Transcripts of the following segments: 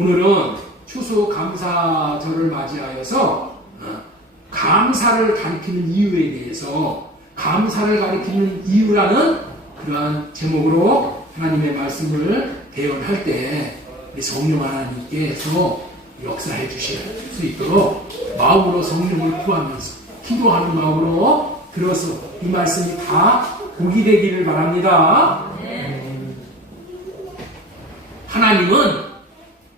오늘은 추수감사절을 맞이하여서 감사를 가리키는 이유에 대해서 감사를 가리키는 이유라는 그러한 제목으로 하나님의 말씀을 대언할 때 우리 성령 하나님께서 역사해 주실 수 있도록 마음으로 성령을 구하면서 기도하는 마음으로 들어서 이 말씀이 다 복이 되기를 바랍니다. 하나님은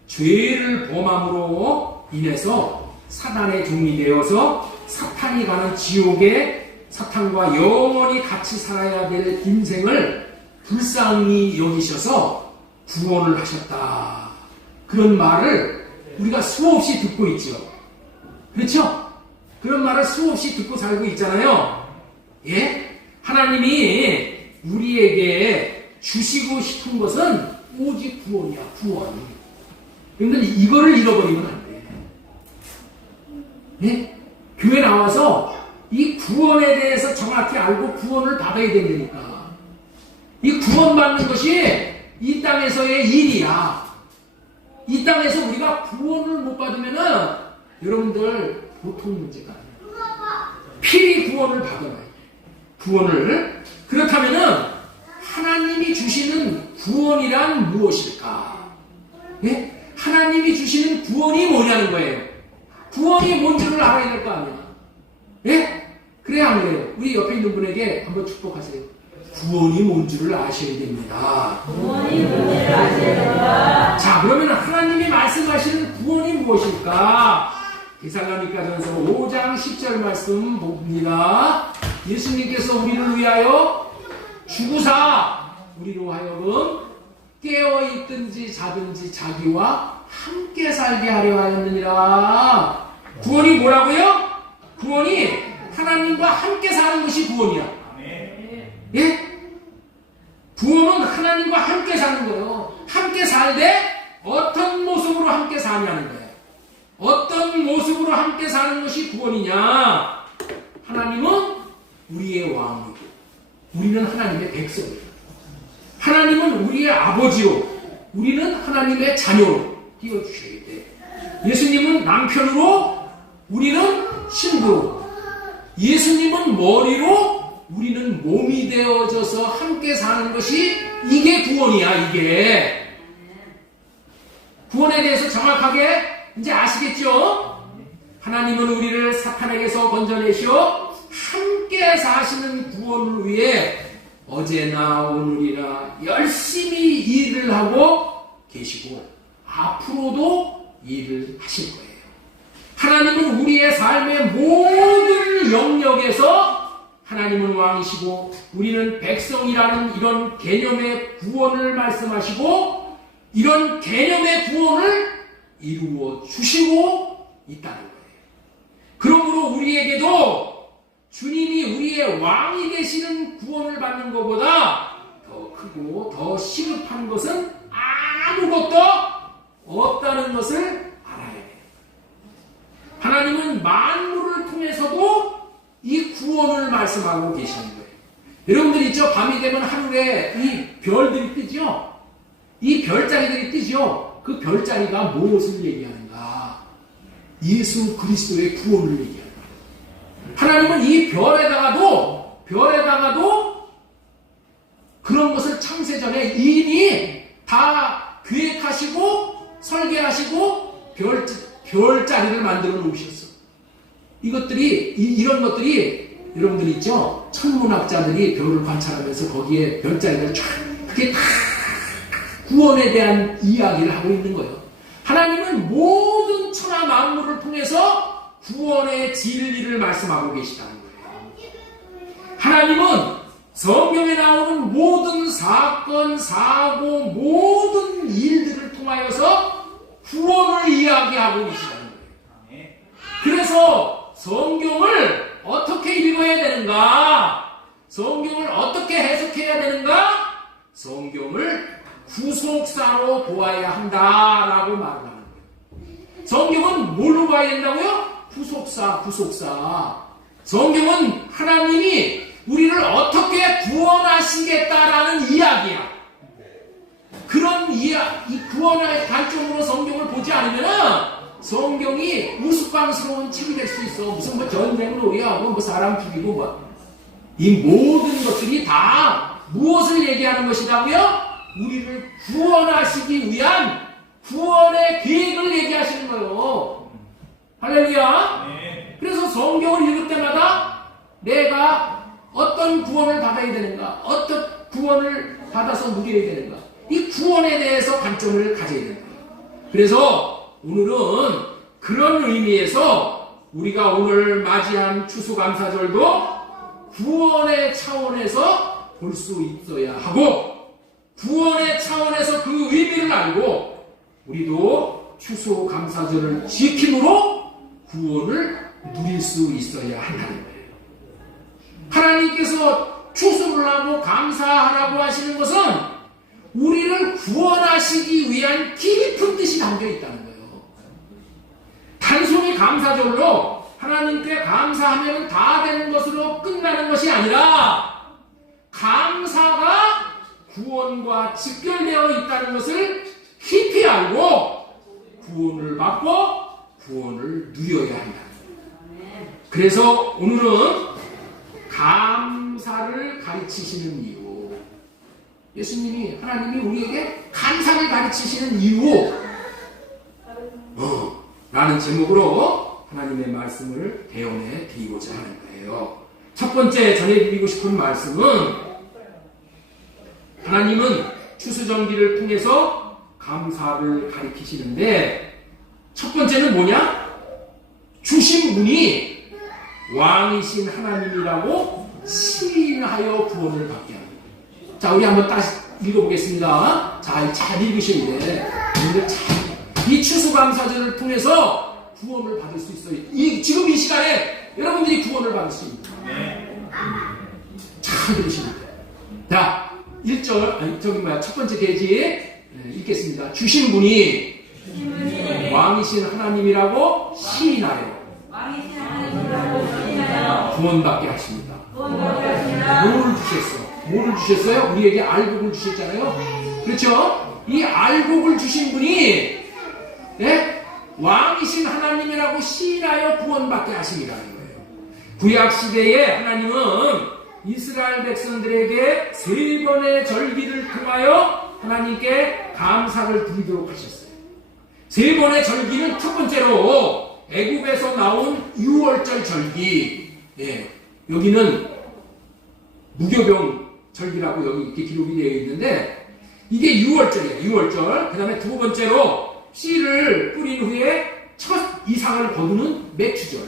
죄를 범함으로 인해서 사단의 종이 되어서 사탄이 가는 지옥에 사탄과 영원히 같이 살아야 될 인생을 불쌍히 여기셔서 구원을 하셨다. 그런 말을 우리가 수없이 듣고 있죠. 그렇죠? 그런 말을 수없이 듣고 살고 있잖아요. 예? 하나님이 우리에게 주시고 싶은 것은 오직 구원이야, 구원. 그런데 이거를 잃어버리면 안 돼. 예? 교회 나와서 이 구원에 대해서 정확히 알고 구원을 받아야 된다니까. 이 구원받는 것이 이 땅에서의 일이야. 이 땅에서 우리가 구원을 못 받으면은 여러분들 보통 문제가 아니야. 필히 구원을 받아야 돼. 구원을. 그렇다면은 하나님이 주시는 구원이란 무엇일까? 예? 하나님이 주시는 구원이 뭐냐는 거예요. 구원이 뭔지를 알아야 될 거 아니야. 예? 그래야 안 그래요. 우리 옆에 있는 분에게 한번 축복하세요. 구원이 뭔지를 아셔야 됩니다. 구원이 뭔지를 아셔야 됩니다. 자, 그러면 하나님이 말씀하시는 구원이 무엇일까? 데살로니가전서 5장 10절 말씀 봅니다. 예수님께서 우리를 위하여 죽으사 우리로 하여금 깨어있든지 자든지 자기와 함께 살게 하려 하였느니라. 구원이 뭐라고요? 구원이 하나님과 함께 사는 것이 구원이야. 예? 구원은 하나님과 함께 사는 거예요. 함께 살되 어떤 모습으로 함께 사냐는 거예요. 어떤 모습으로 함께 사는 것이 구원이냐? 하나님은 우리의 왕이고 우리는 하나님의 백성이에요. 하나님은 우리의 아버지로 우리는 하나님의 자녀로 띄워주셔야 돼. 예수님은 남편으로 우리는 신부로, 예수님은 머리로 우리는 몸이 되어져서 함께 사는 것이 이게 구원이야. 이게 구원에 대해서 정확하게 이제 아시겠죠? 하나님은 우리를 사탄에게서 건져내시어 함께 사시는 구원을 위해 어제나 오늘이나 열심히 일을 하고 계시고 앞으로도 일을 하실 거예요. 하나님은 우리의 삶의 모든 영역에서 하나님은 왕이시고 우리는 백성이라는 이런 개념의 구원을 말씀하시고 이런 개념의 구원을 이루어 주시고 있다는 거예요. 그러므로 우리에게도 주님이 우리의 왕이 되시는 구원을 받는 것보다 더 크고 더 시급한 것은 아무것도 없다는 것을 알아야 돼요. 하나님은 만물을 통해서도 이 구원을 말씀하고 계시는 거예요. 여러분들 있죠? 밤이 되면 하늘에 이 별들이 뜨죠? 이 별자리들이 뜨죠? 그 별자리가 무엇을 얘기하는가? 예수 그리스도의 구원을 얘기합니다. 하나님은 이 별에다가도 그런 것을 창세전에 이미 다 계획하시고 설계하시고 별자리를 만들어 놓으셨어. 이런 것들이 여러분들 있죠? 천문학자들이 별을 관찰하면서 거기에 별자리를 쫙 그게 다 구원에 대한 이야기를 하고 있는 거예요. 하나님은 모든 천하 만물을 통해서 구원의 진리를 말씀하고 계시다는 거예요. 하나님은 성경에 나오는 모든 사건, 사고, 모든 일들을 통하여서 구원을 이야기하고 계시다는 거예요. 그래서 성경을 어떻게 읽어야 되는가? 성경을 어떻게 해석해야 되는가? 성경을 구속사로 보아야 한다라고 말을 하는 거예요. 성경은 뭘로 봐야 된다고요? 구속사. 성경은 하나님이 우리를 어떻게 구원하시겠다라는 이야기야. 그런 이 구원의 관점으로 성경을 보지 않으면 성경이 우스꽝스러운 책이 될 수 있어. 무슨 뭐 전쟁을 오해하고 뭐 사람 죽이고 뭐. 이 모든 것들이 다 무엇을 얘기하는 것이라고요? 우리를 구원하시기 위한 구원의 계획을 얘기하시는 거예요. 할렐루야. 그래서 성경을 읽을 때마다 내가 어떤 구원을 받아야 되는가, 어떤 구원을 받아서 누려야 되는가, 이 구원에 대해서 관점을 가져야 되는 거예요. 그래서 오늘은 그런 의미에서 우리가 오늘 맞이한 추수감사절도 구원의 차원에서 볼 수 있어야 하고, 구원의 차원에서 그 의미를 알고 우리도 추수감사절을 지킴으로 구원을 누릴 수 있어야 한다는 거예요. 하나님께서 추수를 하고 감사하라고 하시는 것은 우리를 구원하시기 위한 깊은 뜻이 담겨 있다는 거예요. 단순히 감사절로 하나님께 감사하면 다 되는 것으로 끝나는 것이 아니라 감사가 구원과 직결되어 있다는 것을 깊이 알고 구원을 받고 구원을 누려야 한다. 그래서 오늘은 감사를 가르치시는 이유, 예수님이, 하나님이 우리에게 감사를 가르치시는 이유 라는 제목으로 하나님의 말씀을 대언해 드리고자 하는 거예요. 첫 번째 전해드리고 싶은 말씀은, 하나님은 추수정기를 통해서 감사를 가르치시는데, 첫 번째는 뭐냐? 주신 분이 왕이신 하나님이라고 시인하여 구원을 받게 합니다. 자, 우리 한번 다시 읽어보겠습니다. 잘 읽으셔야 돼. 이 추수감사절을 통해서 구원을 받을 수 있어요. 지금 이 시간에 여러분들이 구원을 받을 수 있습니다. 잘 들으시면 돼요. 자, 1절, 첫 번째 대지 읽겠습니다. 주신 분이 왕이신 하나님이라고 시인하여 구원받게 하십니다. 뭐를 주셨어요? 우리에게 알곡을 주셨잖아요. 그렇죠? 이 알곡을 주신 분이 왕이신 하나님이라고 시인하여 구원받게 하심이라는 거예요. 구약시대에 하나님은 이스라엘 백성들에게 3번의 절기를 통하여 하나님께 감사를 드리도록 하셨어요. 3번의 절기는 첫 번째로 애굽에서 나온 6월절 절기, 여기는 무교병 절기라고 여기 이렇게 기록이 되어 있는데, 이게 6월절이에요. 6월절. 그 다음에 두 번째로 씨를 뿌린 후에 첫 이상을 거두는 매추절.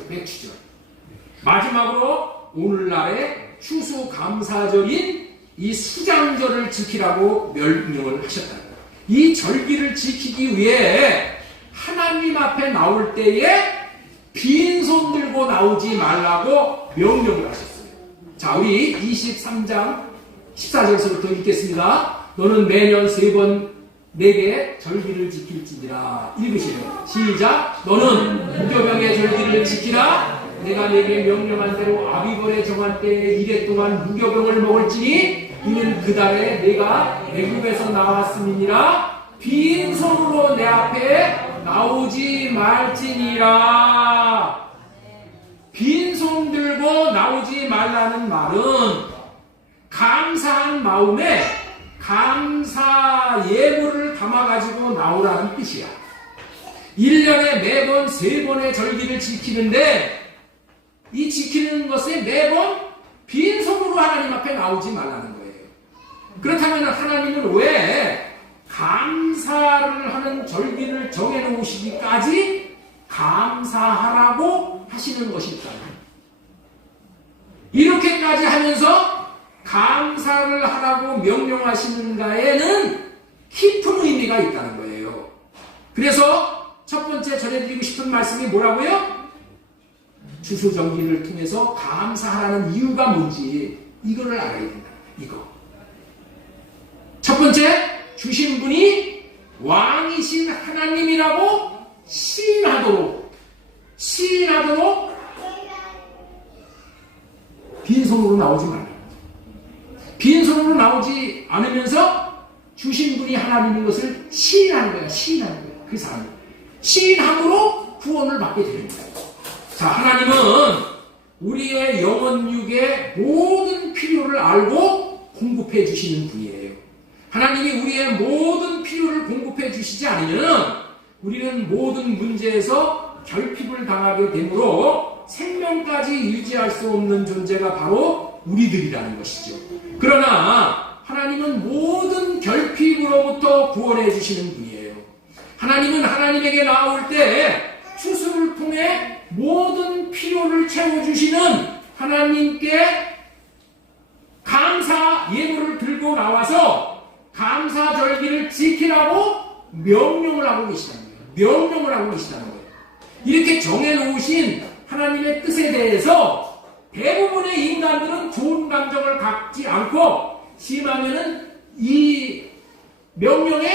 마지막으로 오늘날의 추수감사절인 이 수장절을 지키라고 명령을 하셨다. 이 절기를 지키기 위해 하나님 앞에 나올 때에 빈손 들고 나오지 말라고 명령을 하셨어요. 자, 우리 23장 14절부터 읽겠습니다. 너는 매년 3번 내게 절기를 지킬지니라. 읽으시면 시작. 너는 무교병의 절기를 지키라. 내가 내게 명령한 대로 아비벌에 정한 때에 이래 동안 무교병을 먹을지니 이는 그 달에 내가 애굽에서 나왔음이니라. 빈손으로 내 앞에 나오지 말지니라. 빈손 들고 나오지 말라는 말은 감사한 마음에 감사 예물을 담아가지고 나오라는 뜻이야. 1년에 매번 3번의 절기를 지키는데, 이 지키는 것에 매번 빈손으로 하나님 앞에 나오지 말라는 거예요. 그렇다면 하나님은 왜 감사를 하는 절기를 정해놓으시기까지 감사하라고 하시는 것일까요? 이렇게까지 하면서 감사를 하라고 명령하시는가에는 깊은 의미가 있다는 거예요. 그래서 첫 번째 전해드리고 싶은 말씀이 뭐라고요? 추수정기를 통해서 감사하라는 이유가 뭔지 이거를 알아야 된다. 이거. 첫 번째, 주신 분이 왕이신 하나님이라고 시인하도록 빈손으로 나오지 말라. 빈손으로 나오지 않으면서 주신 분이 하나님인 것을 시인하는 거야. 시인하는 거야. 그 사람이. 시인함으로 구원을 받게 되는 거야. 자, 하나님은 우리의 영혼육의 모든 필요를 알고 공급해 주시는 분이에요. 하나님이 우리의 모든 필요를 공급해 주시지 않으면 우리는 모든 문제에서 결핍을 당하게 되므로 생명까지 유지할 수 없는 존재가 바로 우리들이라는 것이죠. 그러나 하나님은 모든 결핍으로부터 구원해 주시는 분이에요. 하나님은 하나님에게 나올 때 추수를 통해 모든 필요를 채워주시는 하나님께 감사 예물을 들고 나와서 감사절기를 지키라고 명령을 하고 계시다는 거예요. 명령을 하고 계시다는 거예요. 이렇게 정해놓으신 하나님의 뜻에 대해서 대부분의 인간들은 좋은 감정을 갖지 않고 심하면은 이 명령에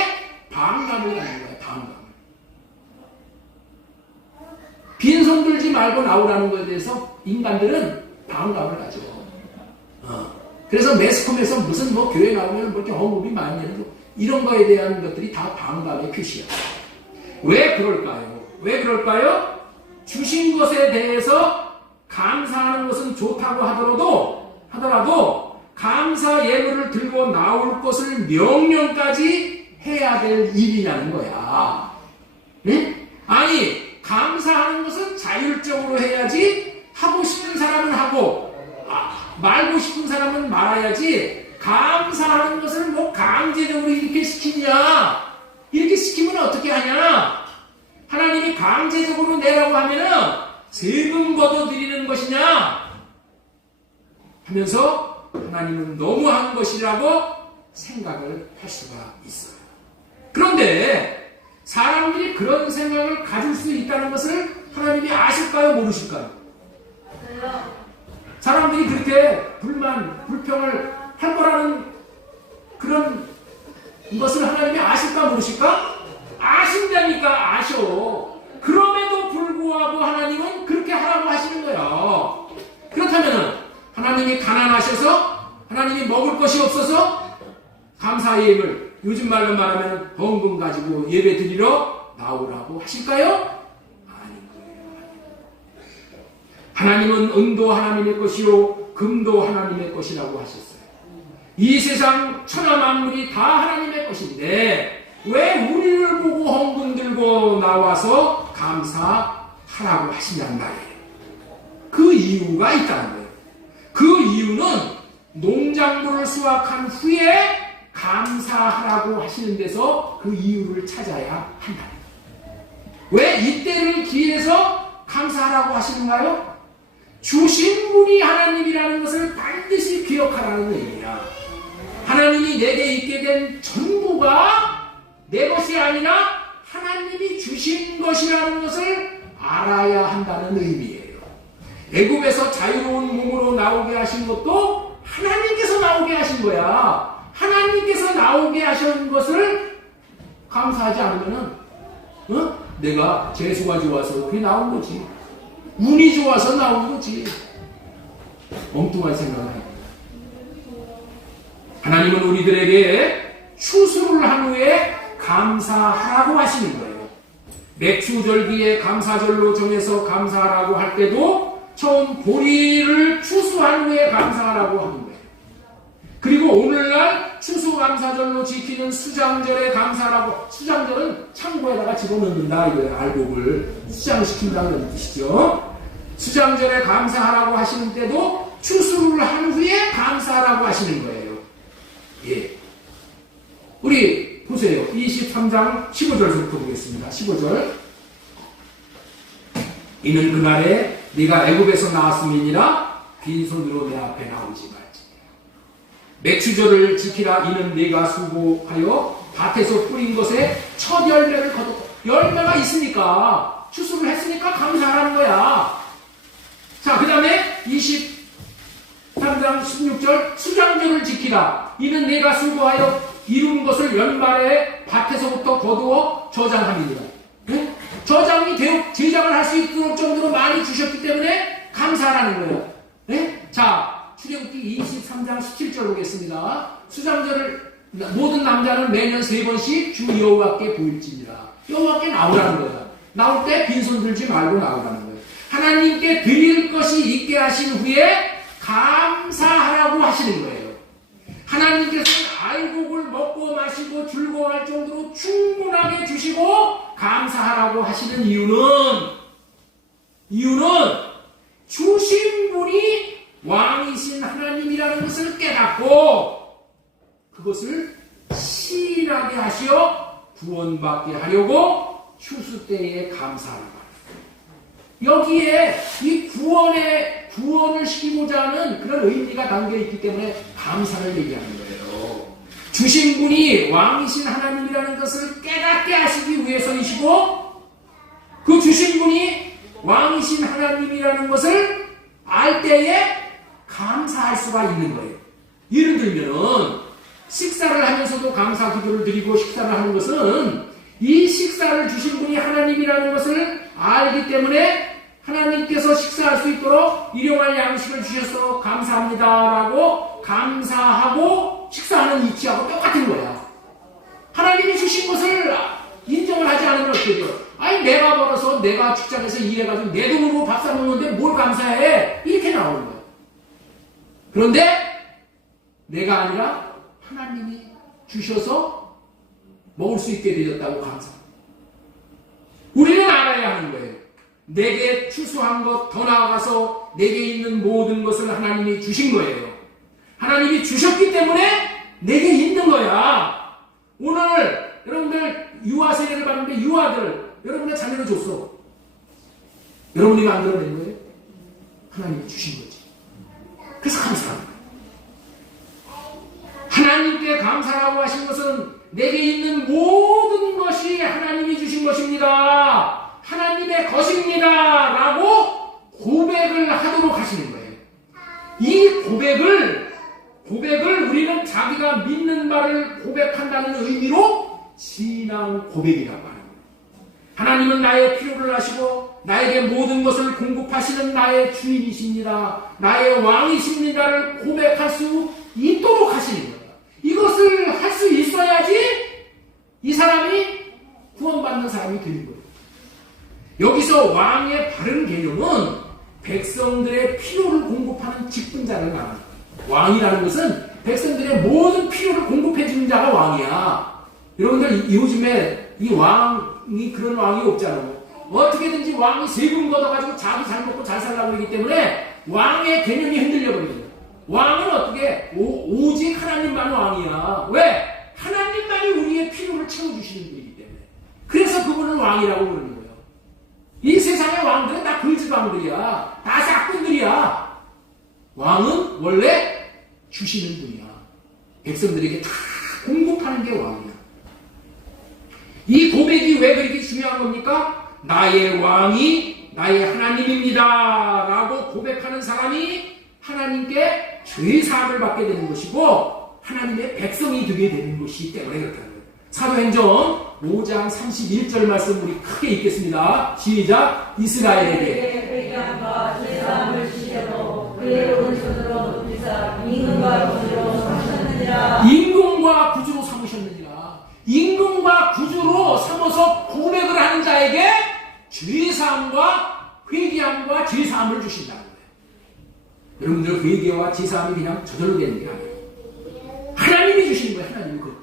반감을 갖는 거예요. 반감. 빈손 들지 말고 나오라는 것에 대해서 인간들은 반감을 가져. 그래서 매스컴에서 무슨 뭐 교회 나오면 뭐 이렇게 언급이 많이 되는 이런 거에 대한 것들이 다 반감의 표시야. 왜 그럴까요? 왜 그럴까요? 주신 것에 대해서 감사하는 것은 좋다고 하더라도 감사 예물을 들고 나올 것을 명령까지 해야 될 일이라는 거야. 네? 아니, 감사하는 것은 자율적으로 해야지 하고 싶은 사람은 하고 말고 싶은 사람은 말아야지 감사하는 것을 뭐 강제적으로 이렇게 시키냐? 이렇게 시키면 어떻게 하냐? 하나님이 강제적으로 내라고 하면은 세금 걷어들이는 것이냐? 하면서 하나님은 너무한 것이라고 생각을 할 수가 있어요. 그런데 사람들이 그런 생각을 가질 수 있다는 것을 하나님이 아실까요? 모르실까요? 사람들이 그렇게 불평을 할 거라는 그런 것을 하나님이 아실까 모르실까? 아신다니까 아셔. 그럼에도 불구하고 하나님은 그렇게 하라고 하시는 거예요. 그렇다면 하나님이 가난하셔서 하나님이 먹을 것이 없어서 감사 예물 요즘 말로 말하면 헌금 가지고 예배 드리러 나오라고 하실까요? 하나님은 은도 하나님의 것이요 금도 하나님의 것이라고 하셨어요. 이 세상 천하 만물이 다 하나님의 것인데 왜 우리를 보고 헌금 들고 나와서 감사하라고 하시냔 말이에요. 그 이유가 있다는 거예요. 그 이유는 농작물을 수확한 후에 감사하라고 하시는 데서 그 이유를 찾아야 한다. 왜 이때를 기해서 감사하라고 하시는가요? 주신 분이 하나님이라는 것을 반드시 기억하라는 의미야. 하나님이 내게 있게 된 전부가 내 것이 아니라 하나님이 주신 것이라는 것을 알아야 한다는 의미예요. 애굽에서 자유로운 몸으로 나오게 하신 것도 하나님께서 나오게 하신 거야. 하나님께서 나오게 하신 것을 감사하지 않으면은 내가 재수가 좋아서 그게 나온 거지. 운이 좋아서 나온 거지. 엉뚱한 생각을 해요. 하나님은 우리들에게 추수를 한 후에 감사하라고 하시는 거예요. 맥추절기에 감사절로 정해서 감사하라고 할 때도 처음 보리를 추수한 후에 감사하라고 하는 거예요. 그리고 오늘날 추수감사절로 지키는 수장절에 감사하라고. 수장절은 창고에다가 집어넣는다 이거예요. 알곡을 수장시킨다는 뜻이죠. 수장절에 감사하라고 하시는 때도 추수를 한 후에 감사하라고 하시는 거예요. 예. 우리 보세요. 23장 15절부터 보겠습니다. 15절. 이는 그날에 네가 애굽에서 나왔음이니라 빈손으로 내 앞에 나오지 말지. 맥추절을 지키라. 이는 네가 수고하여 밭에서 뿌린 것에 첫 열매를 거두고. 열매가 있으니까 추수를 했으니까 감사하라는 거야. 자, 그 다음에 23장 16절. 수장절을 지키라. 이는 네가 수고하여 이룬 것을 연말에 밭에서부터 거두어 저장함이니라. 네? 저장이 되어 제장을 할 수 있도록 정도로 많이 주셨기 때문에 감사하라는 거예요. 네? 자, 출애굽기 23장 17절 보겠습니다. 수장절을 모든 남자는 매년 3번씩 주 여호와께 보일지니라. 여호와께 나오라는 거야. 나올 때 빈손 들지 말고 나오라는 거예요. 하나님께 드릴 것이 있게 하신 후에 감사하라고 하시는 거예요. 하나님께서는 알곡을 먹고 마시고 즐거워할 정도로 충분하게 주시고 감사하라고 하시는 이유는 주신 분이 왕이신 하나님이라는 것을 깨닫고 그것을 시인하게 하시어 구원받게 하려고 추수 때에 감사하라고 합니다. 여기에 이 구원을 시키고자 하는 그런 의미가 담겨 있기 때문에 감사를 얘기하는 거예요. 주신 분이 왕이신 하나님이라는 것을 깨닫게 하시기 위해서이시고 그 주신 분이 왕이신 하나님이라는 것을 알 때에 감사할 수가 있는 거예요. 예를 들면은 식사를 하면서도 감사 기도를 드리고 식사를 하는 것은 이 식사를 주신 분이 하나님이라는 것을 알기 때문에 하나님께서 식사할 수 있도록 일용할 양식을 주셔서 감사합니다라고 감사하고 식사하는 이치하고 똑같은 거야. 하나님이 주신 것을 인정을 하지 않으면 어떻게 돼요? 아니 내가 벌어서 내가 직장에서 일해가지고 내 돈으로 밥 사 먹는데 뭘 감사해? 이렇게 나오는 거야. 그런데 내가 아니라 하나님이 주셔서 먹을 수 있게 되었다고 감사합니다. 우리는 알아야 하는 거예요. 내게 추수한 것 더 나아가서 내게 있는 모든 것을 하나님이 주신 거예요. 하나님이 주셨기 때문에 내게 있는 거야. 오늘 여러분들 유아 세례를 받는데 유아들 여러분의 자녀를 줬어. 여러분이 만들어낸 거예요. 하나님이 주신 거지. 그래서 감사합니다. 하나님께 감사라고 하신 것은 내게 있는 모든 것이 하나님이 주신 것입니다. 하나님의 것입니다. 라고 고백을 하도록 하시는 거예요. 이 고백을 우리는 자기가 믿는 바를 고백한다는 의미로 신앙 고백이라고 하는 거예요. 하나님은 나의 필요를 아시고 나에게 모든 것을 공급하시는 나의 주인이십니다. 나의 왕이십니다를 고백할 수 있도록 하시는 거예요. 이것을 할 수 있어야지 이 사람이 구원받는 사람이 되는 거예요. 여기서 왕의 바른 개념은 백성들의 필요를 공급하는 직분자를 말합니다. 왕이라는 것은 백성들의 모든 필요를 공급해 주는 자가 왕이야. 여러분들 요즘에 이 왕이 그런 왕이 없잖아요. 어떻게든지 왕이 세금 걷어가지고 자기 잘 먹고 잘 살라고 하기 때문에 왕의 개념이 흔들려 버립니다. 왕은 어떻게 오직 하나님만 왕이야. 왜? 하나님만이 우리의 필요를 채워주시는 분이기 때문에. 그래서 그분을 왕이라고 부르는 거예요. 이 세상의 왕들은 다 글지방들이야. 다 싹꾼들이야. 왕은 원래 주시는 분이야. 백성들에게 다 공급하는 게 왕이야. 이 고백이 왜 그렇게 중요한 겁니까? 나의 왕이 나의 하나님입니다. 라고 고백하는 사람이 하나님께 죄사함을 받게 되는 것이고 하나님의 백성이 되게 되는 것이기 때문에 그렇다는 거예요. 사도행전 5장 31절 말씀 우리 크게 읽겠습니다. 시작. 이스라엘에게 죄사함을 주시려고 그의 오른손으로 높이사 임금과 구주로 삼으셨느니라. 임금과 구주로 삼으셨느니라. 임금과 구주로 삼아서 고백을 하는 자에게 죄사함과 회개함과 죄사함을 주신다는 거예요. 여러분들 회개와 죄사함이 그냥 저절로 되는 게 아니에요. 하나님이 주시는 거예요. 하나님이 그것도.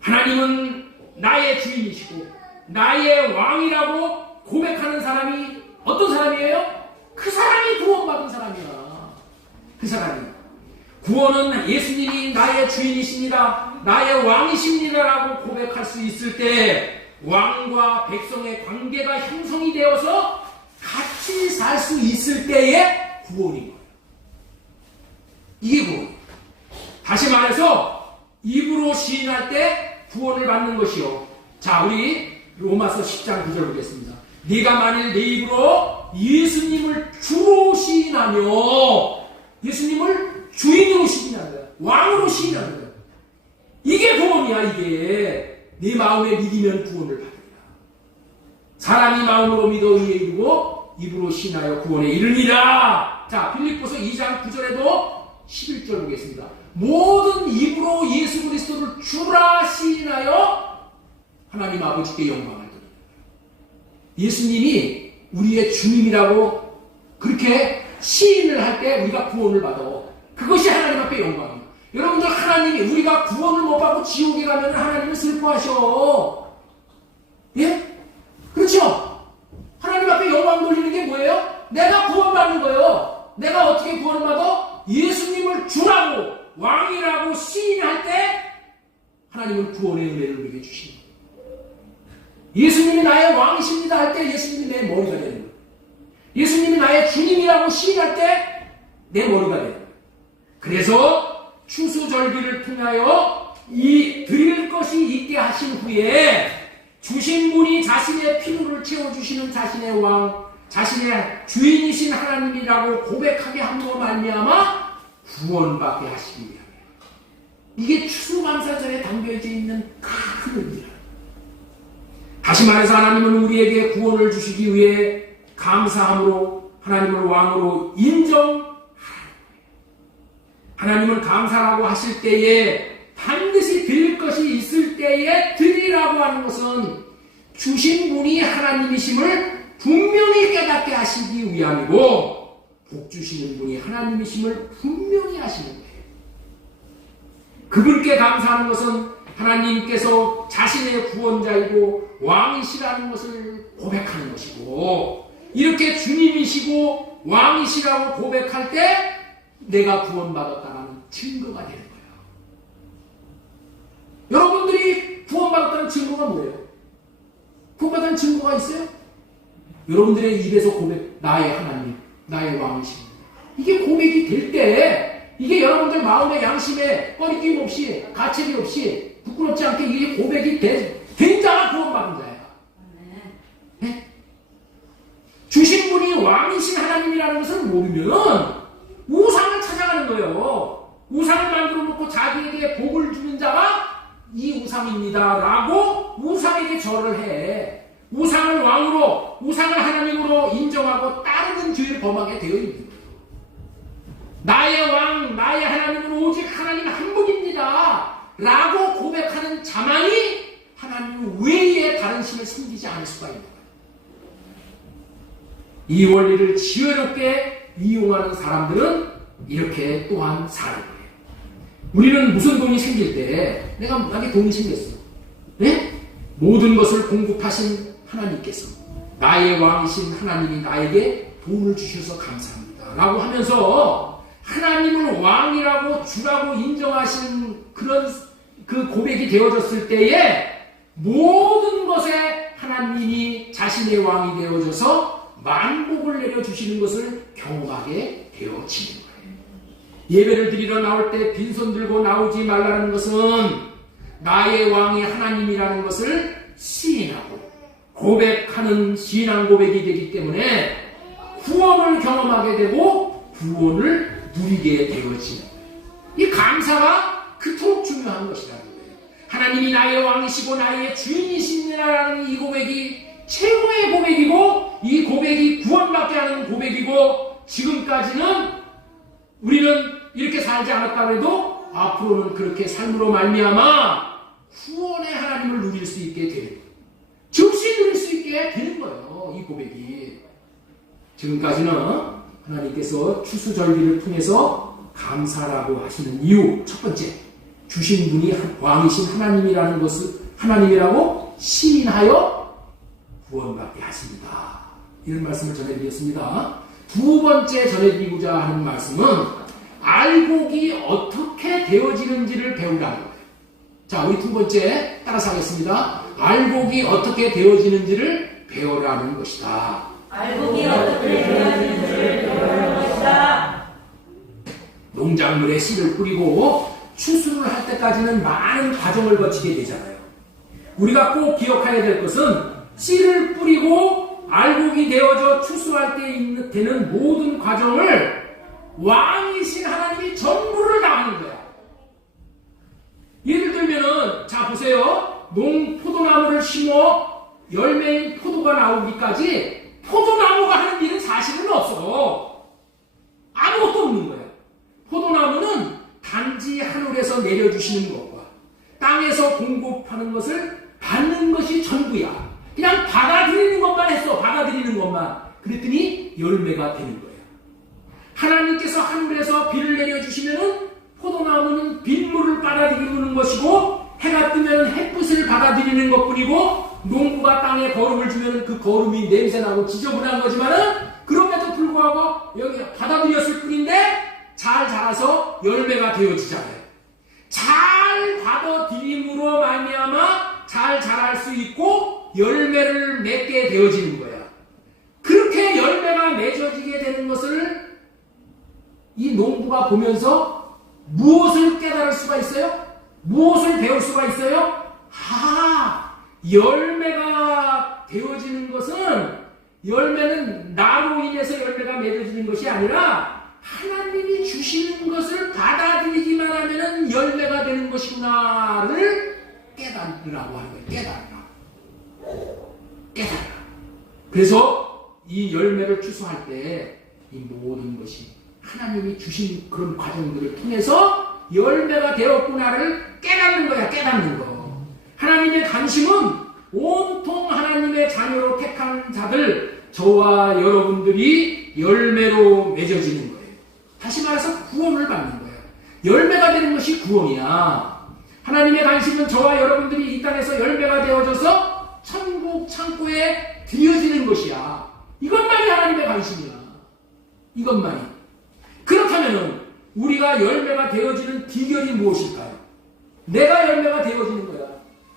하나님은 나의 주인이시고 나의 왕이라고 고백하는 사람이 어떤 사람이에요? 그 사람이 구원받은 사람이야. 그 사람이. 구원은 예수님이 나의 주인이십니다. 나의 왕이십니다라고 고백할 수 있을 때 왕과 백성의 관계가 형성이 되어서 같이 살 수 있을 때의 구원인 거예요. 이게 구원. 다시 말해서 입으로 시인할 때 구원을 받는 것이요. 자, 우리 로마서 10장 9절 보겠습니다. 네가 만일 내 입으로 예수님을 주로 시인하며 예수님을 주인으로 시인하는 거야. 왕으로 시인하는 거야. 이게 구원이야. 이게 네 마음에 믿으면 구원을 받으리라. 사람이 마음으로 믿어 의에 이르고 입으로 시인하여 구원에 이르니라. 자, 빌립보서 2장 9절에도 11절 보겠습니다. 모든 입으로 예수 그리스도를 주라 시인하여 하나님 아버지께 영광을 돌립니다. 예수님이 우리의 주님이라고 그렇게 시인을 할 때 우리가 구원을 받아. 그것이 하나님 앞에 영광입니다. 여러분들, 하나님이 우리가 구원을 못 받고 지옥에 가면 하나님은 슬퍼하셔. 예? 그렇죠? 하나님 앞에 영광 돌리는 게 뭐예요? 내가 구원받는 거예요. 내가 어떻게 구원을 받아? 예수님을 주라고 왕이라고 시인할 때 하나님은 구원의 은혜를 우리에게 주시는 거예요. 예수님이 나의 왕이십니다 할 때 예수님이 내 머리가 되는 거예요. 예수님이 나의 주님이라고 시인할 때 내 머리가 되는 거예요. 그래서 추수절기를 통하여 이 드릴 것이 있게 하신 후에 주신 분이 자신의 필요를 채워주시는 자신의 왕, 자신의 주인이신 하나님이라고 고백하게 함으로 말미암아 구원받게 하시기 위함이에요. 이게 추수감사절에 담겨져 있는 큰 의미라. 다시 말해서 하나님은 우리에게 구원을 주시기 위해 감사함으로 하나님을 왕으로 인정하는 거예요. 하나님은 감사라고 하실 때에 반드시 드릴 것이 있을 때에 드리라고 하는 것은 주신 분이 하나님이심을 분명히 깨닫게 하시기 위함이고 복 주시는 분이 하나님이심을 분명히 하시는 거예요. 그분께 감사하는 것은 하나님께서 자신의 구원자이고 왕이시라는 것을 고백하는 것이고 이렇게 주님이시고 왕이시라고 고백할 때 내가 구원받았다는 증거가 되는 거예요. 여러분들이 구원받았다는 증거가 뭐예요? 구원받은 증거가 있어요? 여러분들의 입에서 고백, 나의 하나님, 나의 왕이십니다. 이게 고백이 될 때, 이게 여러분들 마음의 양심에 꺼리낌 없이, 가책이 없이, 부끄럽지 않게 이게 고백이 된 자가 구원받은 자예요. 네? 주신 분이 왕이신 하나님이라는 것을 모르면 우상을 찾아가는 거예요. 우상을 만들어 놓고 자기에게 복을 주는 자가 이 우상입니다 라고 우상에게 절을 해. 우상을 왕으로, 우상을 하나님으로 인정하고 따르는 죄를 범하게 되어 있는 거예요. 나의 왕, 나의 하나님은 오직 하나님 한 분입니다 라고 고백하는 자만이 하나님 외에 다른 신을 섬기지 않을 수가 있는 거예요. 이 원리를 지혜롭게 이용하는 사람들은 이렇게 또한 살아야 돼요. 우리는 무슨 돈이 생길 때 내가 만약에 돈이 생겼어. 네? 모든 것을 공급하신 하나님께서 나의 왕이신 하나님이 나에게 돈을 주셔서 감사합니다 라고 하면서 하나님을 왕이라고 주라고 인정하신 그런 그 고백이 되어졌을 때에 모든 것에 하나님이 자신의 왕이 되어져서 만복을 내려주시는 것을 경험하게 되어지는 거예요. 예배를 드리러 나올 때 빈손 들고 나오지 말라는 것은 나의 왕이 하나님이라는 것을 시인하고 고백하는 신앙 고백이 되기 때문에 구원을 경험하게 되고 구원을 누리게 되어지는 거예요. 이 감사가 그토록 중요한 것이라는 거예요. 하나님이 나의 왕이시고 나의 주인이시라는 이 고백이 최고의 고백이고 이 고백이 구원받게 하는 고백이고 지금까지는 우리는 이렇게 살지 않았다고 해도 앞으로는 그렇게 삶으로 말미암아 구원의 하나님을 누릴 수 있게 되는 거예요. 즉시 누릴 수 있게 되는 거예요. 이 고백이. 지금까지는 하나님께서 추수절기를 통해서 감사라고 하시는 이유 첫 번째, 주신 분이 왕이신 하나님이라는 것을 하나님이라고 시인하여 구원받게 하십니다. 이런 말씀을 전해드렸습니다. 두 번째 전해드리고자 하는 말씀은 알곡이 어떻게 되어지는지를 배우라는 거예요. 자, 우리 두 번째 따라서 하겠습니다. 알곡이 어떻게 되어지는지를 배우라는 것이다. 알곡이 어떻게 되어지는지를 배우는 것이다. 농작물에 씨를 뿌리고 추수를 할 때까지는 많은 과정을 거치게 되잖아요. 우리가 꼭 기억해야 될 것은 씨를 뿌리고 알곡이 되어져 추수할 때 되는 모든 과정을 왕이신 하나님이 전부를 다 하는 거야. 예를 들면은 자 보세요. 포도나무를 심어 열매인 포도가 나오기까지 포도나무가 하는 일은 사실은 없어. 아무것도 없는 거예요. 포도나무는 단지 하나님이 하늘에서 내려주시는 것과 땅에서 공급하는 것을 받는 것이 전부야. 그냥 받아들이는 것만 했어. 받아들이는 것만. 그랬더니 열매가 되는 거야. 하나님께서 하늘에서 비를 내려주시면은 포도나무는 빗물을 받아들이는 것이고, 해가 뜨면 햇빛을 받아들이는 것뿐이고, 농부가 땅에 거름을 주면 그 거름이 냄새나고 지저분한 거지만은 그럼에도 불구하고 여기 받아들였을 뿐인데 잘 자라서 열매가 되어지잖아요. 잘 받아들임으로 말미암아 잘 자랄 수 있고 열매를 맺게 되어지는 거야. 그렇게 열매가 맺어지게 되는 것을 이 농부가 보면서 무엇을 깨달을 수가 있어요? 무엇을 배울 수가 있어요? 열매가 되어지는 것은, 열매는 나로 인해서 열매가 맺어지는 것이 아니라 하나님이 주시는 것을 받아들이기만 하면 열매가 되는 것이구나를 깨달으라고 하는 거예요. 깨달으라. 그래서 이 열매를 추수할 때 이 모든 것이 하나님이 주신 그런 과정들을 통해서 열매가 되었구나를 깨닫는 거야. 깨닫는 거. 하나님의 관심은 온통 하나님의 자녀로 택한 자들, 저와 여러분들이 열매로 맺어지는 거예요. 다시 말해서 구원을 받는 거예요. 열매가 되는 것이 구원이야. 하나님의 관심은 저와 여러분들이 이 땅에서 열매가 되어져서 천국 창고에 들여지는 것이야. 이것만이 하나님의 관심이야. 이것만이. 그렇다면 우리가 열매가 되어지는 비결이 무엇일까요? 내가 열매가 되어지는 거야.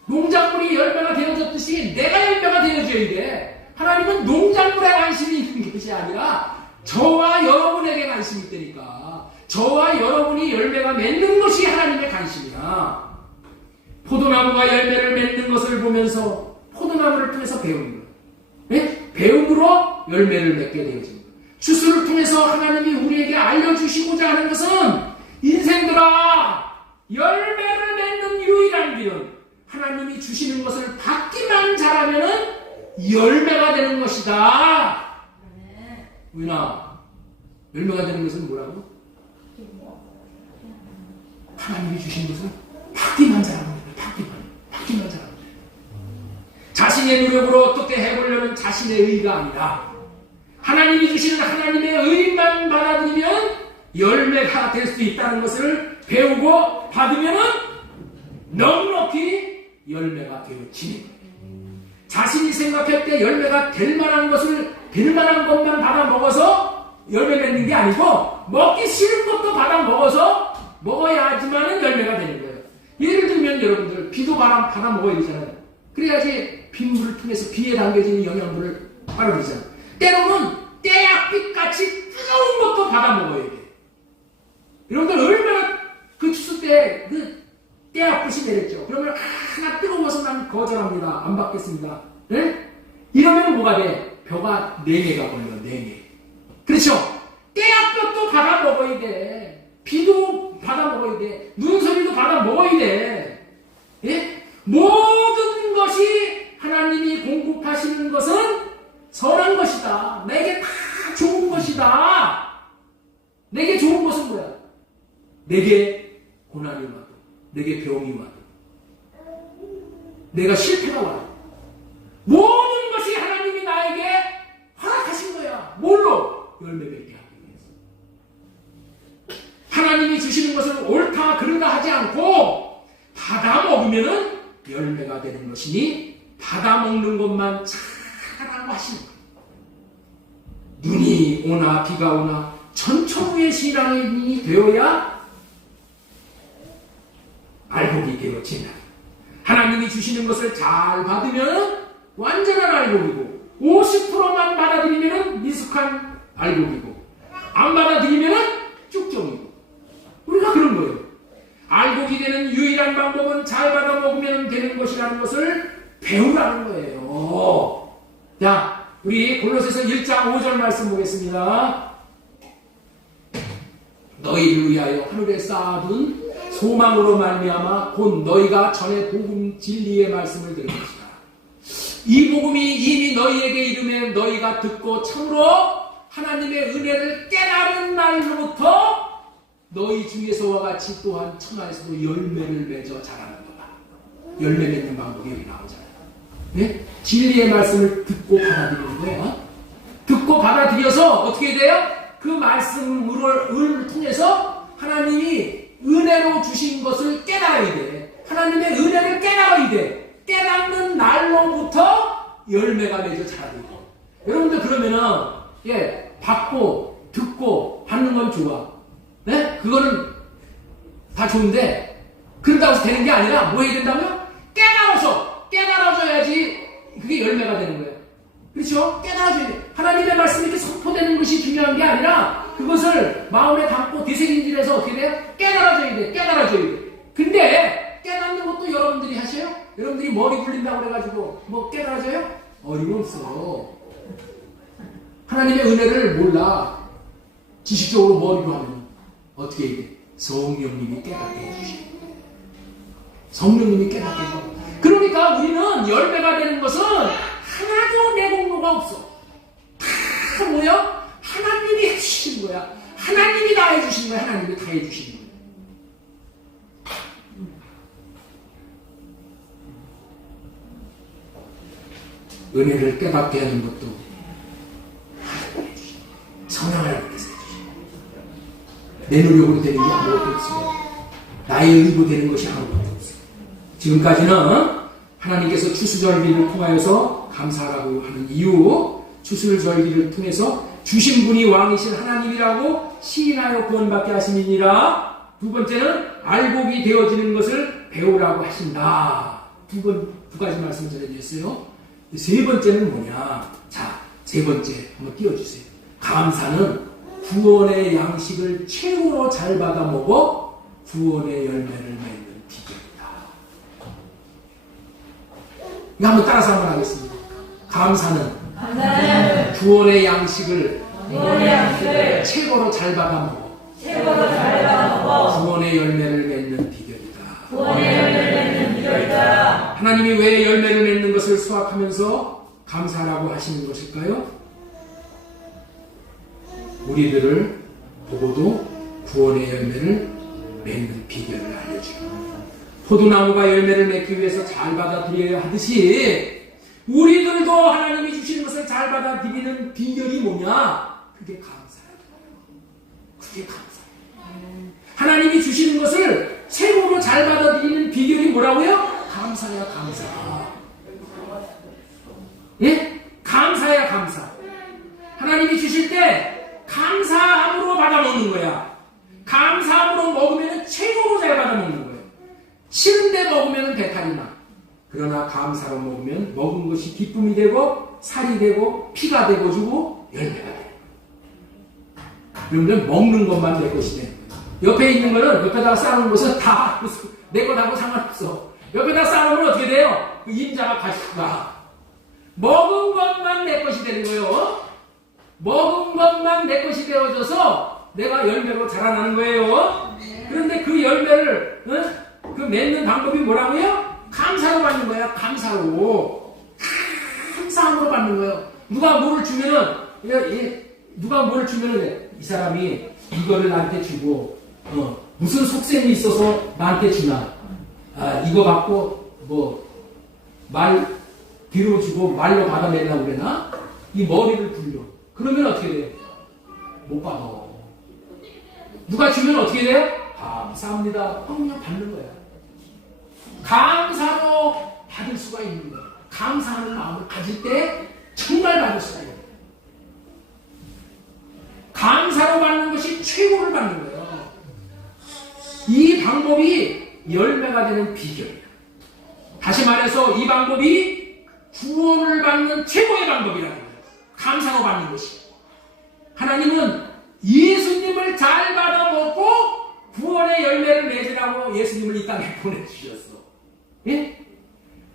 농작물이 열매가 되어졌듯이 내가 열매가 되어져야 돼. 하나님은 농작물에 관심이 있는 것이 아니라 저와 여러분에게 관심이 있다니까. 저와 여러분이 열매가 맺는 것이 하나님의 관심이야. 포도나무가 열매를 맺는 것을 보면서 포도나무를 통해서 배우는 거야. 네? 배움으로 열매를 맺게 되어집니다. 추수를 통해서 하나님이 우리에게 알려주시고자 하는 것은, 인생들아, 열매를 맺는 유일한 길은 하나님이 주시는 것을 받기만 잘하면 열매가 되는 것이다. 우연아, 열매가 되는 것은 뭐라고? 하나님이 주신 것을 받기만 잘하는 거야. 받기만 잘하는 거야. 자신의 노력으로 어떻게 해보려는 자신의 의가 아니라 하나님이 주시는 하나님의 의만 받아들이면 열매가 될 수 있다는 것을 배우고 받으면 넉넉히 열매가 되어지는 거예요. 자신이 생각할 때 열매가 될 만한 것을, 될 만한 것만 받아 먹어서 열매 맺는 게 아니고, 먹기 싫은 것도 받아 먹어서 먹어야지만은 열매가 되는 거예요. 예를 들면 여러분들, 비도 받아 먹어야 되잖아요. 그래야지 빗물을 통해서 비에 담겨지는 영양분을 빨아들이잖아요. 때로는 때약빛같이 뜨거운 것도 받아 먹어야 돼. 여러분들 얼마나 그 추수 때 그 때약빛이 내렸죠. 그러면 하나 뜨거워서 난 거절합니다. 안 받겠습니다. 네? 이러면 뭐가 돼? 벼가 4개가 걸려요. 4개. 그렇죠? 때약볕도 받아 먹어야 돼. 비도 받아 먹어야 돼. 눈소리도 받아 먹어야 돼. 예? 모든 것이 하나님이 공급하시는 것은 선한 것이다. 내게 다 좋은 것이다. 내게 좋은 것은 뭐야? 내게 고난이 와도, 내게 병이 와도, 내가 실패가 와도, 모든 것이 하나님이 나에게 허락하신 거야. 뭘로? 열매 맺게 하기 위해서. 하나님이 주시는 것을 옳다 그른다 하지 않고 받아 먹으면은 열매가 되는 것이니, 받아 먹는 것만 잘하라고 하시는 거예요. 눈이 오나 비가 오나 천천후의 신앙인이 되어야 알곡이 되어진다. 하나님이 주시는 것을 잘 받으면 완전한 알곡이고, 50%만 받아들이면 미숙한 알곡이고, 안 받아들이면 쭉정이고. 우리가 그런 거예요. 알곡이 되는 유일한 방법은 잘 받아 먹으면 되는 것이라는 것을 배우라는 거예요. 자, 우리 골로새서 1장 5절 말씀 보겠습니다. 너희를 위하여 하늘에 쌓아둔 소망으로 말미암아 곧 너희가 전에 복음 진리의 말씀을 들은 것이다. 이 복음이 이미 너희에게 이르매 너희가 듣고 참으로 하나님의 은혜를 깨달은 날로부터 너희 중에서와 같이 또한 천하에서도 열매를 맺어 자라는 거다. 열매 맺는 방법이 여기 나오잖아요. 네? 진리의 말씀을 듣고 받아들이는 거예요. 듣고 받아들여서 어떻게 돼요? 그 말씀을 통해서 하나님이 은혜로 주신 것을 깨달아야 돼. 하나님의 은혜를 깨달아야 돼. 깨닫는 날로부터 열매가 맺어 자라게 돼. 여러분들 그러면은 받고 듣고 받는 건 좋아. 네? 그거는 다 좋은데 그런다고 해서 되는 게 아니라 뭐 해야 된다고요? 깨달아줘야지 그게 열매가 되는 거예요. 그렇죠? 깨달아줘야 돼. 하나님의 말씀이 이렇게 선포되는 것이 중요한 게 아니라 그것을 마음에 담고 되새김질해서 어떻게 돼요? 깨달아줘야 돼. 근데 깨닫는 것도 여러분들이 하셔요? 여러분들이 머리 굴린다고 그래가지고 뭐 깨달아져요? 어림없어. 하나님의 은혜를 몰라. 지식적으로 머리로 하면 어떻게 해야 돼? 성령님이 깨닫게 해주시고 성령님이 깨닫게 해주시고 그러니까 우리는 열매가 되는 것은 하나도 내공로가 없어. 다 뭐야? 하나님이 해주시는 거야. 하나님이 다 해주시는 거야. 하나님이 다 해주시는 거야. 은혜를 깨닫게 하는 것도 하나님이 해주시는 거야. 성령 하나님께서 해주시는 거야. 내 노력으로 되는 게 아무것도 없어요. 나의 의로 되는 것이 아무것도 없어요. 지금까지는 하나님께서 추수절기를 통하여서 감사하라고 하는 이유, 추수절기를 통해서 주신 분이 왕이신 하나님이라고 시인하여 구원받게 하심이니라. 두 번째는 알곡이 되어지는 것을 배우라고 하신다. 두 가지 말씀 전해주셨어요. 세 번째는 뭐냐? 자, 세 번째 한번 띄워주세요. 감사는 구원의 양식을 최고로 잘 받아 먹어 구원의 열매를 맺는 비결이다. 이거 한번 따라서 한번 하겠습니다. 감사는 구원의 양식을 최고로 잘 받아 먹어 구원의 열매를 맺는 비결이다. 하나님이 왜 열매를 맺는 것을 수확하면서 감사라고 하시는 것일까요? 우리들을 보고도 구원의 열매를 맺는 비결을 알려주고 포도나무가 열매를 맺기 위해서 잘 받아들여야 하듯이 우리들도 하나님이 주시는 것을 잘 받아들이는 비결이 뭐냐? 그게 감사예요. 그게 감사예요. 하나님이 주시는 것을 최고로 잘 받아들이는 비결이 뭐라고요? 감사야, 감사. 예? 감사야, 감사. 하나님이 주실 때 감사함으로 받아먹는 거야. 감사함으로 먹으면 최고로 잘 받아먹는 거예요. 싫은데 먹으면 배탈이 나. 그러나 감사로 먹으면 먹은 것이 기쁨이 되고 살이 되고 피가 되고 주고 열매가 돼요. 그러면 먹는 것만 내 것이 되는 거예요. 옆에 있는 거는 옆에다가 쌓아놓은 것은 다 내 것하고 상관없어. 옆에다 쌓아놓으면 어떻게 돼요? 그 임자가 가지고 가. 먹은 것만 내 것이 되는 거예요. 먹은 것만 내 것이 되어져서 내가 열매로 자라나는 거예요. 그런데 그 열매를 그 맺는 방법이 뭐라고요? 감사로 받는 거야. 감사로. 감사함으로 받는 거예요. 누가 뭐를 주면은 이 사람이 이거를 나한테 주고 무슨 속셈이 있어서 나한테 주나. 이거 갖고 말 뒤로 주고 말로 받아내려고 그러나 이 머리를 굴려. 그러면 어떻게 돼요? 못 받아. 누가 주면 어떻게 돼요? 감사합니다. 그냥 받는 거야. 감사로 받을 수가 있는 거야. 감사하는 마음을 가질 때 정말 받을 수가 있는 거야. 감사로 받는 것이 최고를 받는 거예요. 이 방법이 열매가 되는 비결이에요. 다시 말해서 이 방법이 구원을 받는 최고의 방법이라는 거예요. 감사로 받는 것이. 하나님은 예수님을 잘 받아먹고 구원의 열매를 맺으라고 예수님을 이 땅에 보내주셨어. 예?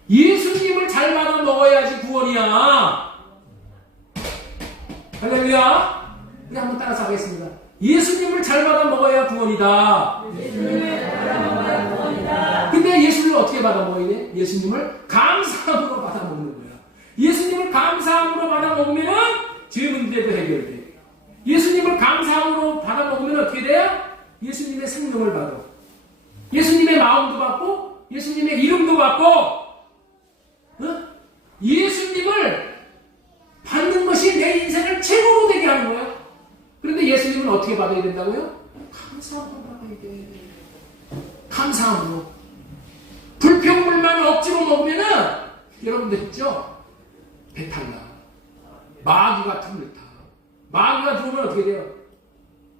예수님을 잘 받아 먹어야지 구원이야. 할렐루야. 우리 한번 따라서 하겠습니다. 예수님을 잘 받아 먹어야 구원이다. 근데 예수님을 어떻게 받아 먹어야 돼? 예수님을 감사함으로 받아 먹는 거야. 예수님을 감사함으로 받아 먹으면 죄 문제도 해결돼. 예수님을 감사함으로 받아 먹으면 어떻게 돼요? 예수님의 생명을 받아. 예수님의 마음도 받고 예수님의 이름도 받고 예수님을 받는 것이 내 인생을 최고로 되게 하는 거예요. 그런데 예수님은 어떻게 받아야 된다고요? 감사함으로 받아야 돼. 감사함으로. 불평물만 억지로 먹으면은 여러분들 있죠? 배탈 나. 마귀가 듭니다. 마귀가 들어오면 어떻게 돼요?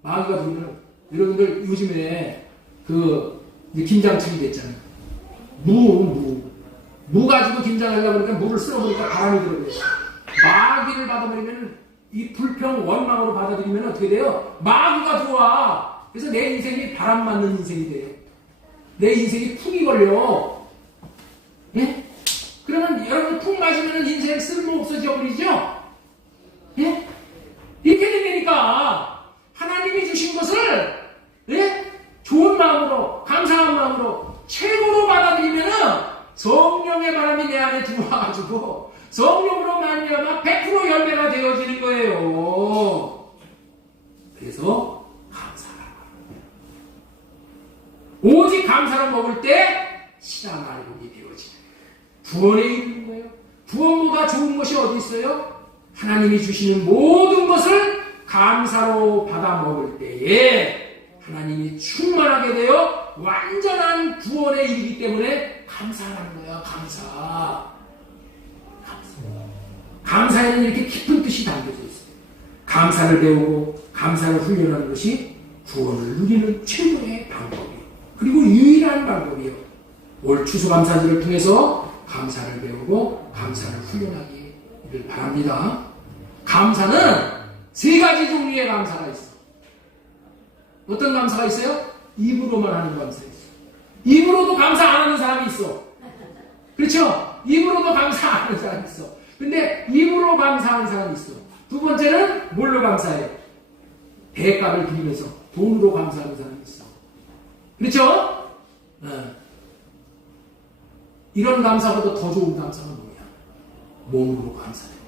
마귀가 들어오면 여러분들 요즘에 김장철이 됐잖아요. 무 가지고 김장하려고 그러니까 무를 쓸어보니까 바람이 들어오겠어. 마귀를 받아들이면 이 불평 원망으로 받아들이면 어떻게 돼요? 마귀가 들어와. 그래서 내 인생이 바람 맞는 인생이 돼요. 내 인생이 푹이 걸려. 예? 그러면 여러분 푹 맞으면 인생 쓸모 없어져 버리죠? 예? 이렇게 되니까 하나님이 주신 것을 예? 좋은 마음으로 감사한 마음으로 최고로 받아들이면은 성령의 바람이 내 안에 들어와가지고 성령으로 말미암아 100% 열매가 되어지는 거예요. 그래서 감사하라. 오직 감사로 먹을 때 신앙 알곡이 되어지는 구원에 있는 거예요. 구원보다 좋은 것이 어디 있어요? 하나님이 주시는 모든 것을 감사로 받아 먹을 때에 하나님이 충만하게 되어 완전한 구원에 이르기 때문에 감사하는 거야. 감사에는 이렇게 깊은 뜻이 담겨져 있어요. 감사를 배우고 감사를 훈련하는 것이 구원을 누리는 최고의 방법이에요. 그리고 유일한 방법이에요. 올 추수감사절을 통해서 감사를 배우고 감사를 훈련하기를 바랍니다. 감사는 세 가지 종류의 감사가 있어. 어떤 감사가 있어요? 입으로만 하는 감사가 있어. 입으로도 감사 안 하는 사람이 있어. 그렇죠? 입으로도 감사 안 하는 사람이 있어. 근데 입으로 감사하는 사람이 있어. 두 번째는 뭘로 감사해요? 대가를 드리면서 돈으로 감사하는 사람이 있어. 그렇죠? 이런 감사보다 더 좋은 감사가 뭐냐? 몸으로 감사합니다.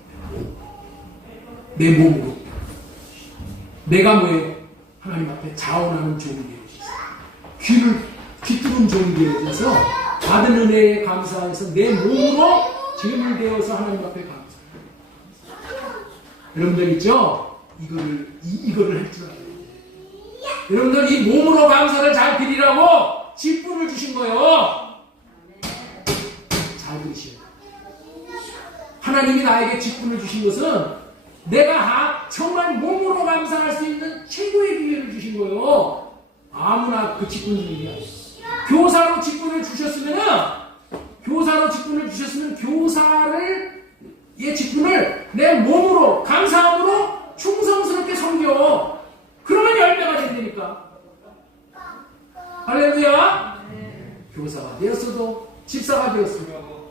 내 몸으로. 내가 뭐예요? 하나님 앞에 자원하는 종이 되어져서 귀 뚫은 종이 되어져서 받은 은혜에 감사해서 내 몸으로 제물 되어서 하나님 앞에 감사해요. 여러분들 있죠? 이거를 할 줄 알아요. 여러분들 이 몸으로 감사를 잘 드리라고 직분을 주신 거예요. 잘 들으시오. 하나님이 나에게 직분을 주신 것은 내가 정말 몸으로 감사할 수 있는 최고의 기회를 주신 거예요. 아무나 그 직분을 얘기해요. 교사로 직분을 주셨으면 교사의 직분을 내 몸으로 감사함으로 충성스럽게 섬겨. 그러면 열매가 된다니까. 할렐루야. 교사가 되었어도 집사가 되었어도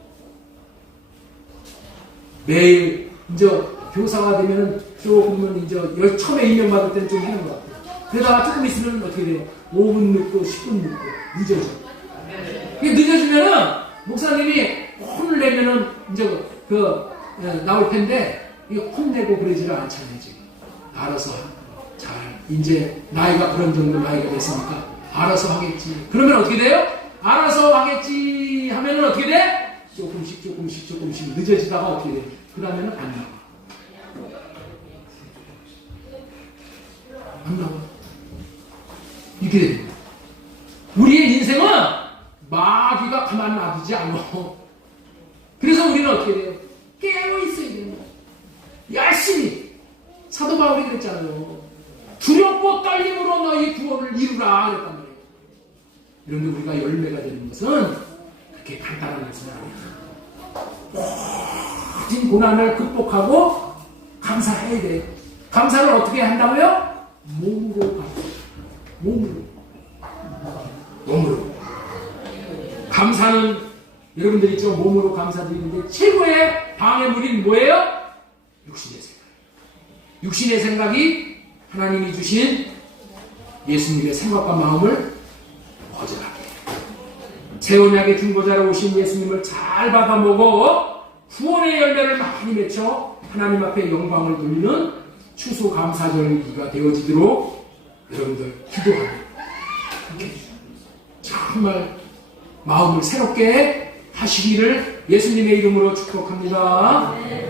매일 이제 교사가 되면 조금은 이제 처음에 임명받을 때는 좀 하는 것 같아요. 그러다가 조금 있으면 어떻게 돼요? 5분 늦고 10분 늦고 늦어져. 이게 늦어지면은 목사님이 혼을 내면은 이제 나올 텐데 이게 혼내고 그러지를 않잖아요. 지금 알아서 잘 이제 나이가 그런 정도 나이가 됐으니까 알아서 하겠지. 그러면 어떻게 돼요? 알아서 하겠지 하면은 어떻게 돼? 조금씩 늦어지다가 어떻게 돼? 그 다음에는 안 나와. 안 나와. 이렇게 됩니다. 우리의 인생은 마귀가 가만 놔두지 않아. 그래서 우리는 어떻게 돼요? 깨어있어야 돼요. 열심히. 사도 바울이 그랬잖아요. 두렵고 떨림으로 너희 구원을 이루라 그랬단 말이에요. 그런데 우리가 열매가 되는 것은 그렇게 간단한 것은 아니에요. 모든 고난을 극복하고 감사해야 돼요. 감사를 어떻게 한다고요? 몸으로 감사. 몸으로. 감사는 여러분들 있죠? 몸으로 감사드리는데 최고의 방해물인 뭐예요? 육신의 생각. 육신의 생각이 하나님이 주신 예수님의 생각과 마음을 거절하게. 새 언약의 중보자로 오신 예수님을 잘 받아먹어 구원의 열매를 많이 맺혀 하나님 앞에 영광을 돌리는 추수감사절기가 되어지도록 여러분들 기도합니다. 이렇게 정말 마음을 새롭게 하시기를 예수님의 이름으로 축복합니다.